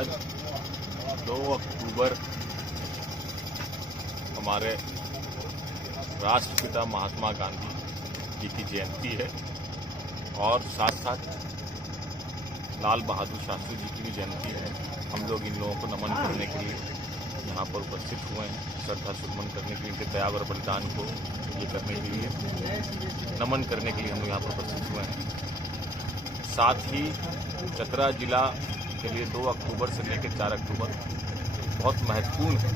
आज 2 अक्टूबर हमारे राष्ट्रपिता महात्मा गांधी जी की जयंती है और साथ साथ लाल बहादुर शास्त्री जी की भी जयंती है। हम लोग इन लोगों को नमन करने के लिए यहाँ पर उपस्थित हुए हैं, श्रद्धा सुमन करने के लिए, इनके त्याग और बलिदान को ये करने के लिए, नमन करने के लिए हम लोग यहाँ पर उपस्थित हुए हैं। साथ ही चतरा जिला के लिए 2 अक्टूबर से लेकर 4 अक्टूबर बहुत महत्वपूर्ण है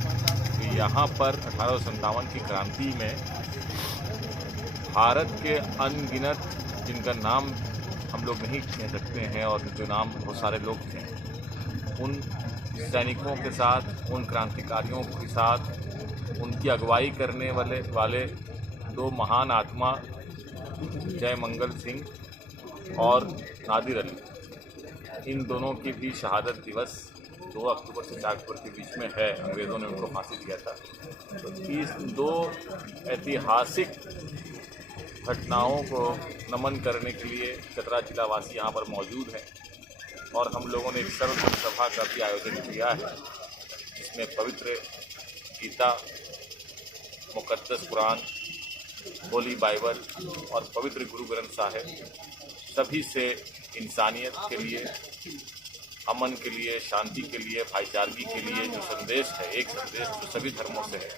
कि यहाँ पर 1857 की क्रांति में भारत के अनगिनत, जिनका नाम हम लोग नहीं कह सकते हैं और जो नाम बहुत सारे लोग थे, उन सैनिकों के साथ, उन क्रांतिकारियों के साथ उनकी अगुवाई करने वाले 2 महान आत्मा जयमंगल सिंह और नादिर अली, इन दोनों की भी शहादत दिवस 2 अक्टूबर से 4 अक्टूबर के बीच में है। अंग्रेज़ों ने उनको फांसी दिया था। तो इस 2 ऐतिहासिक घटनाओं को नमन करने के लिए चतरा जिलावासी यहाँ पर मौजूद हैं और हम लोगों ने एक सर्वधर्म सभा का भी आयोजन किया है, जिसमें पवित्र गीता, मुकद्दस कुरान, होली बाइबल और पवित्र गुरु ग्रंथ साहिब सभी से इंसानियत के लिए, अमन के लिए, शांति के लिए, भाईचारगी के लिए जो संदेश है, एक संदेश जो सभी धर्मों से है,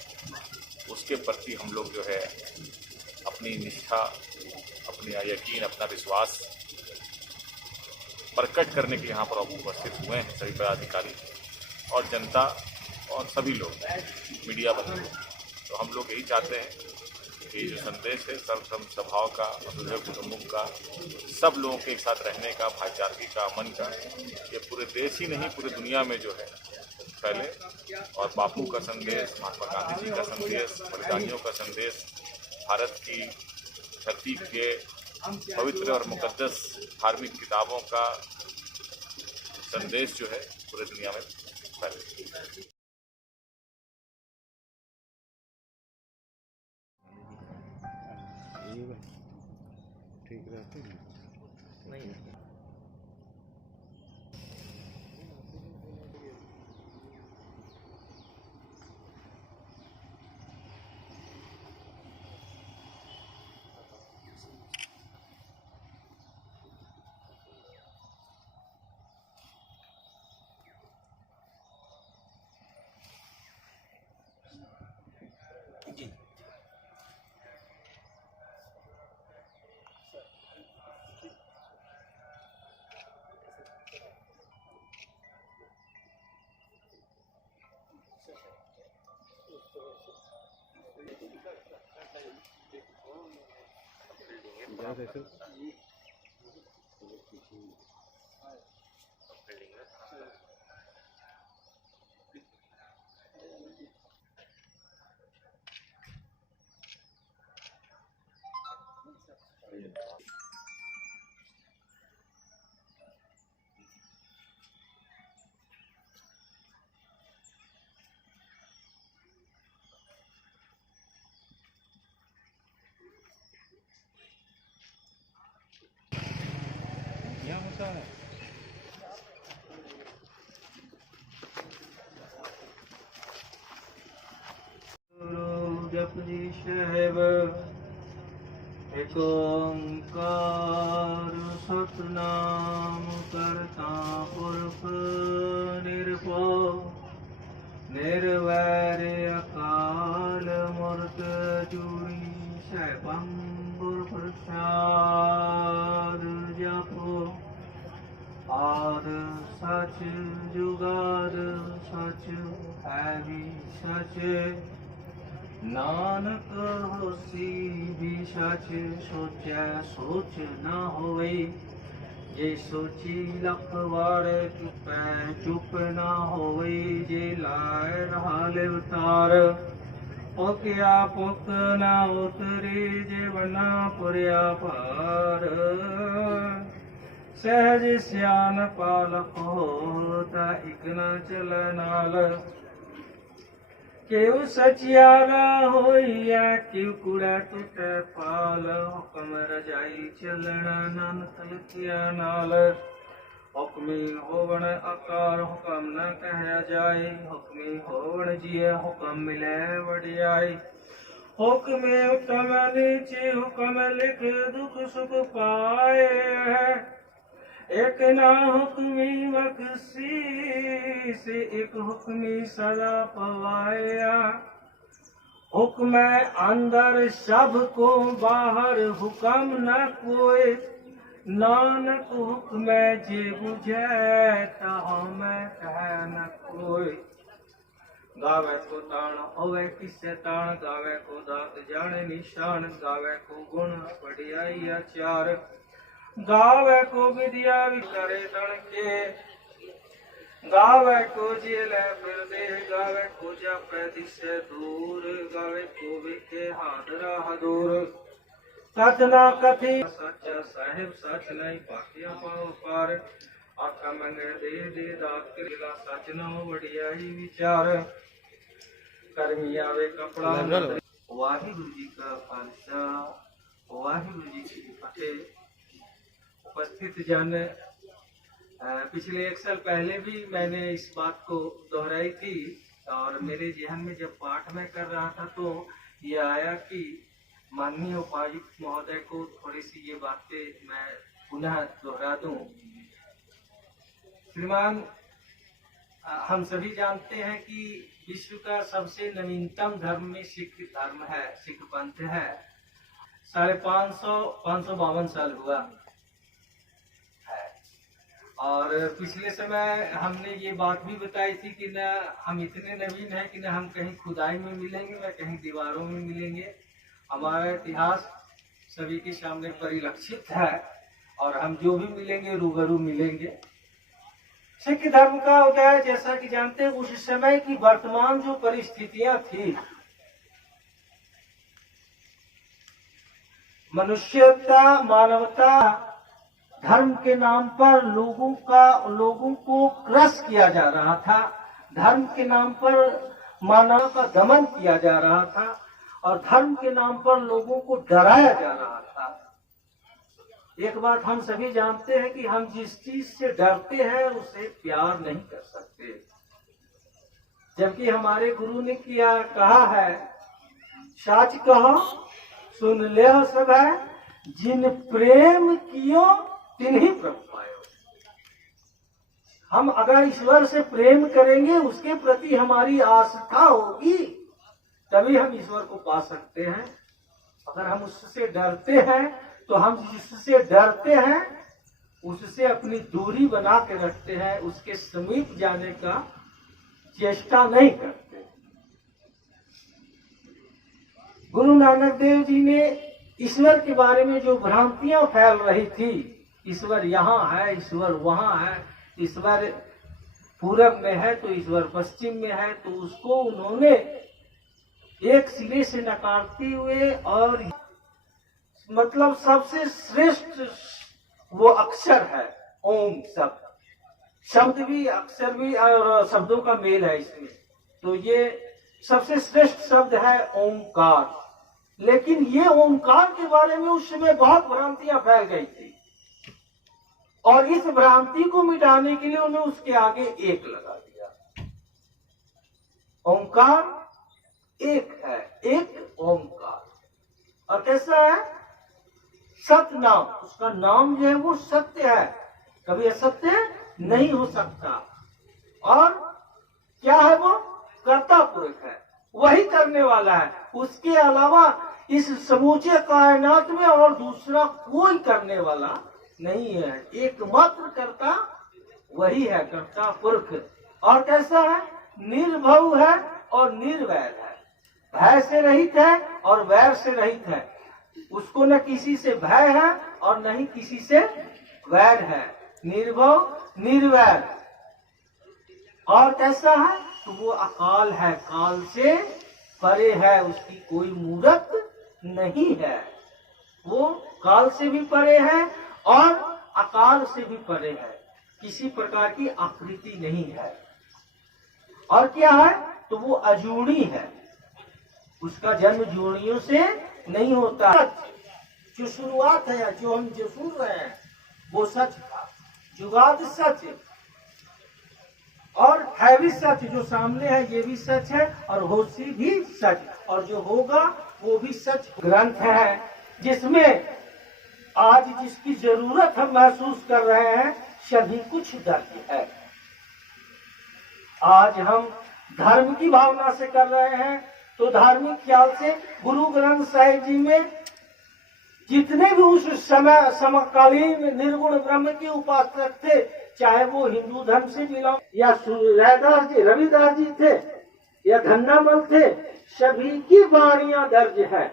उसके प्रति हम लोग जो है अपनी निष्ठा, अपना यकीन, अपना विश्वास प्रकट करने के लिए यहाँ पर उपस्थित हुए हैं सभी पदाधिकारी और जनता और सभी लोग, मीडिया बंधु। तो हम लोग यही चाहते हैं कि जो संदेश है सर्वधर्म सभाओं का, वसुधैव कुटुंबकम का, सब लोगों के एक साथ रहने का, भाईचारगी का, अमन का, ये पूरे देश ही नहीं पूरी दुनिया में जो है फैले। और बापू का संदेश, महात्मा गांधी जी का संदेश, बलिदानियों का संदेश, भारत की धरती के पवित्र और मुकद्दस धार्मिक किताबों का संदेश जो है पूरे दुनिया में फैले। ठीक रहते हैं नहीं। यहाँ होता है जपजी साहेब एक ओंकार सतनाम करता पुरख निरभव निर्वैर अकाल मूर्त जुड़ी सैबंबुर प्रसाद जपो आद सच जुगाद सच है भी सच नानक होसी भी सच सोचै सोच न होवे जे सोची लख वार चुपै चुप न होवे जे लाए हाल अवतार पुकिया पुक न उतरे जे बना पुरिया पार सहज सियान पालक होता इक न चल नाल केव सचियारा होइया केव कूड़ा टुटे पाल हुक्म रजाई चलना नानक लिखिया नाल हुक्मी होवण आकार हुक्म न कहा जाए, हुक्मी होवण जिय हुक्म मिले वडियाई। हुक्मे उत्तम नीचे हुक्म लिख दुख सुख पाए, एक ना हुक्मी बख्शीस एक हुक्मी सदा पवाया। हुक्म अंदर सबको बाहर हुक्म न कोई, नानक हुक्म जे बुझे ताह में कह न कोई। गावे को ताण होवे किसे ताण, गावे को दात जाने निशान, गावे को गुण बढ़ियाई आचार, गावे को विद्या करे तण के, गावे को जेले फिर दे, गावे को जप दिसे दूर, गावे को विखे हाथ राह दूर। सच ना कथी सच्चा साहिब सच नहीं पाकिया पाओ पार, आका मंगे दे दात किला सच न हो बढ़ियाई विचार। कर्मी आवे कपड़ा वाहिगुरु जी का खालसा वाहिगुरु जी की फतेह। उपस्थित जन, पिछले 1 साल पहले भी मैंने इस बात को दोहराई थी और मेरे जहन में जब पाठ में कर रहा था तो ये आया कि माननीय उपायुक्त महोदय को थोड़ी सी ये बातें मैं पुनः दोहरा दूं। श्रीमान, हम सभी जानते हैं कि विश्व का सबसे नवीनतम धर्म में सिख धर्म है, सिख पंथ है। 552 साल हुआ है। और पिछले समय हमने ये बात भी बताई थी कि न हम इतने नवीन हैं कि न हम कहीं खुदाई में मिलेंगे न कहीं दीवारों में मिलेंगे। हमारा इतिहास सभी के सामने परिलक्षित है और हम जो भी मिलेंगे रूबरू मिलेंगे। सिख धर्म का उदय जैसा कि जानते हैं उस समय की वर्तमान जो परिस्थितियां थी, मनुष्यता मानवता धर्म के नाम पर लोगों को क्रश किया जा रहा था, धर्म के नाम पर मानव का दमन किया जा रहा था और धर्म के नाम पर लोगों को डराया जा रहा था। एक बात हम सभी जानते हैं कि हम जिस चीज से डरते हैं उसे प्यार नहीं कर सकते, जबकि हमारे गुरु ने कहा है, सच कहो सुन ले सब है, जिन प्रेम कियो तिन्हीं प्रभु पायो। हम अगर ईश्वर से प्रेम करेंगे, उसके प्रति हमारी आस्था होगी, तभी हम ईश्वर को पा सकते हैं। अगर हम उससे डरते हैं तो हम जिससे डरते हैं उससे अपनी दूरी बना के रखते हैं, उसके समीप जाने का चेष्टा नहीं करते। गुरु नानक देव जी ने ईश्वर के बारे में जो भ्रांतियां फैल रही थी, ईश्वर यहाँ है, ईश्वर वहाँ है, ईश्वर पूरब में है तो ईश्वर पश्चिम में है, तो उसको उन्होंने एक सिरे से नकारते हुए और मतलब सबसे श्रेष्ठ वो अक्षर है ओम शब्द भी अक्षर भी और शब्दों का मेल है इसमें, तो ये सबसे श्रेष्ठ शब्द है ओमकार। लेकिन ये ओमकार के बारे में उस समय बहुत भ्रांतियां फैल गई थी और इस भ्रांति को मिटाने के लिए उन्हें उसके आगे एक लगा दिया। ओमकार एक है, एक ओमकार। और कैसा है? सत्य नाम, उसका नाम जो है वो सत्य है, कभी असत्य नहीं हो सकता। और क्या है वो? कर्ता पुरुष है, वही करने वाला है, उसके अलावा इस समूचे कायनात में और दूसरा कोई करने वाला नहीं है। एकमात्र कर्ता वही है, कर्ता पुरुष। और कैसा है? निर्भव है और निर्वैर है, भय से रहित है और वैर से रहित है। उसको न किसी से भय है और न ही किसी से वैर है, निर्भव निर्वैर। और कैसा है? तो वो अकाल है, काल से परे है, उसकी कोई मूरत नहीं है। वो काल से भी परे है और अकाल से भी परे है, किसी प्रकार की आकृति नहीं है। और क्या है? तो वो अजूड़ी है, उसका जन्म जोड़ियों से नहीं होता। जो शुरुआत है, जो हम जो सुन रहे हैं वो सच था, जुगाद सच और है भी सच, जो सामने है ये भी सच है और होशी भी सच, और जो होगा वो भी सच। ग्रंथ है जिसमें आज जिसकी जरूरत हम महसूस कर रहे हैं सभी कुछ दर्ज है। आज हम धर्म की भावना से कर रहे हैं तो धार्मिक ख्याल से गुरु ग्रंथ साहिब जी में जितने भी उस समय समकालीन निर्गुण ब्रह्म के उपासक थे, चाहे वो हिंदू धर्म से बिलोंग या रैदास जी, रविदास जी थे या धन्नामल थे, सभी की वाणियां दर्ज है।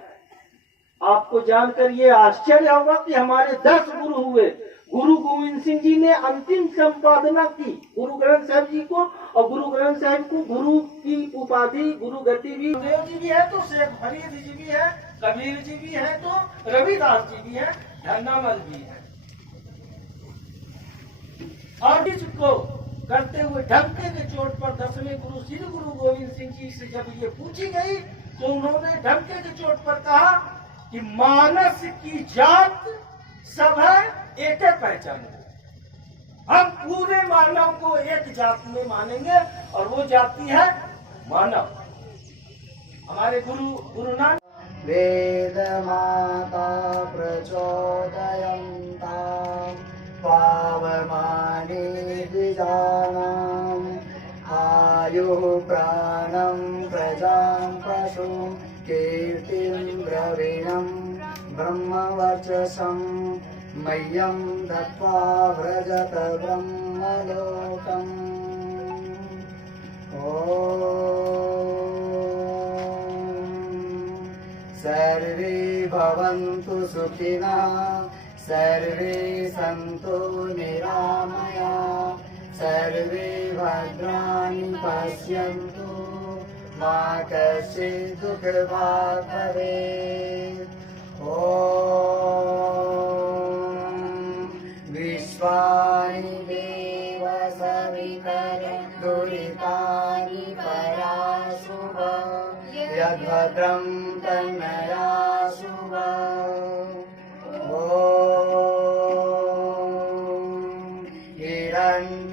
आपको जानकर ये आश्चर्य होगा कि हमारे 10 गुरु हुए। गुरु गोविंद सिंह जी ने अंतिम संपादना की गुरु ग्रंथ साहिब जी को, और गुरु ग्रंथ साहिब को गुरु की उपाधि गुरु गति भी, देव जी भी है तो शेख फरीद जी भी है, कबीर जी भी है तो रविदास जी भी है, धन्नामल भी है। और इसको करते हुए ढंके के चोट पर 10वें गुरु श्री गुरु गोविंद सिंह जी से जब ये पूछी गई तो उन्होंने ढंके के चोट पर कहा कि मानस की जात सब है, एक पहचान है। हम पूरे मानव को एक जात में मानेंगे और वो जाति है मानव। हमारे गुरु नानक वेद माता प्रचोदयन्ता पावमाने द्विजानाम् आयुः प्राणं प्रजां पशुं कीर्तिं द्रविणं ब्रह्मवर्चसं मह्यं दत्त्वा व्रजत ब्रह्मलोकम्। सर्वे भवन्तु सुखिनः, सर्वे सन्तु निरामया, सर्वे भद्राणि पश्यन्तु, मा कश्चित् दुःखभाग् भवेत्। विश्वानि देव सवितरे दुरितानि पराशुभ, यद्भद्रं तन्नयाशुभ।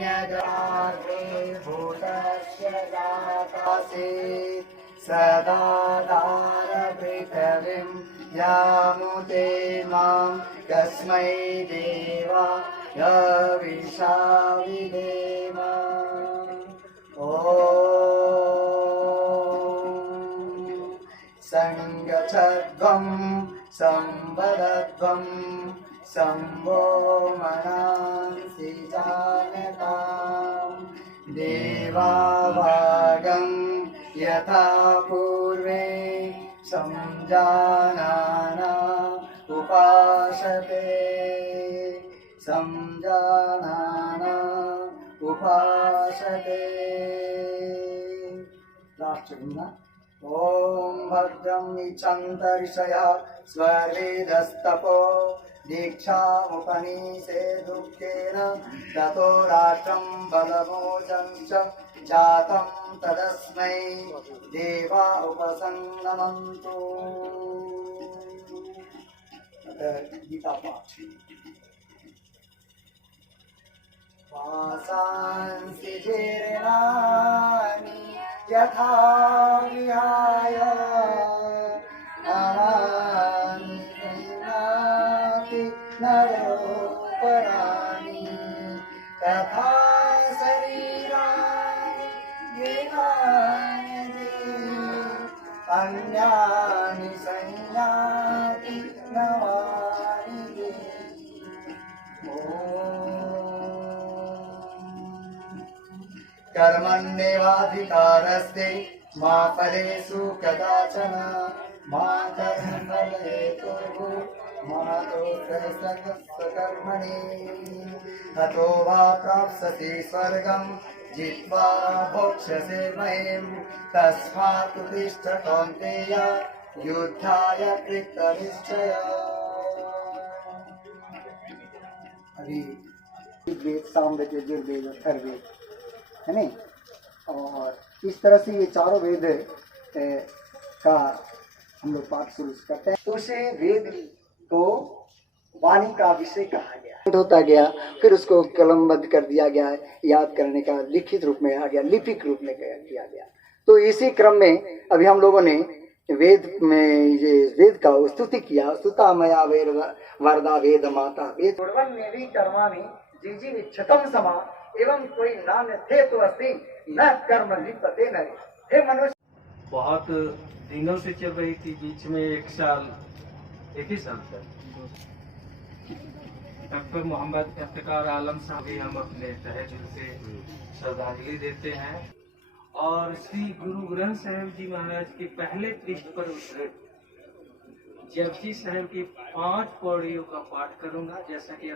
हिरण्यगर्भे भूतस्य जातासीत् सदा दारपृथिवीं यामुते मां कस्मै देवाय विशाविदेव। संगच्छध्वं संवदध्वं संवो मनांसि जानताम्। देवाभागं यथा पूर्वे संजानाना उपासते, संजानाना उपासते। लास्ट ओम भद्रं निचन्त ऋषयः स्वर्वेदस्तपो दीक्षामुपनीषे दुःखेन ततो राष्ट्रं बलमोचं च जातं तदस्मै देवा उपसंगमन्तु। गीता पाठ। वासांसि जीर्णानि यथा विहाय नवानि गृह्णाति नरोपराणि, तथा शरीराणि गृह्णाति अन्यानि संयाति नवानि। कर्मण्येवाधिकारस्ते मा फलेषु कदाचन, मा कर्मफलहेतुर्भुः मा दोषाकर्मणि। हतो वा प्राप्स्यसि स्वर्गं जित्वा भोक्ष्यसे महीम्। तस्मात् उत्तिष्ठ कौन्तेय युद्धाय कृतनिश्चय। अभी वेद, सामवेद, यजुर्वेद, अथर्ववेद है नहीं, और इस तरह से ये चारों वेद का हम लोग पाठ शुरू करते हैं। उसे वेद को वाणी का विषय कहा गया होता गया, फिर उसको कलमबद्ध कर दिया गया है, याद करने का लिखित रूप में आ गया, लिपिक रूप में किया गया। तो इसी क्रम में अभी हम लोगों ने वेद में ये वेद का स्तुति किया, स्तुता मया वेद वरदा वेद माता वेद पूर्वन में भी कर्माणि जीजी विच्छतम समा एवं कोई नाम थे तो अस्ति न कर्म लिपते नरे। हे मनुष्य, बहुत दिनों से चल रही थी, बीच में एक ही साल तक डॉक्टर मोहम्मद इफ्तिकार आलम साहब भी हम अपने तहे दिल से श्रद्धांजलि देते हैं। और श्री गुरु ग्रंथ साहिब जी महाराज के पहले पृष्ठ पर जपजी साहिब की 5 पौड़ियों का पाठ करूंगा, जैसा कि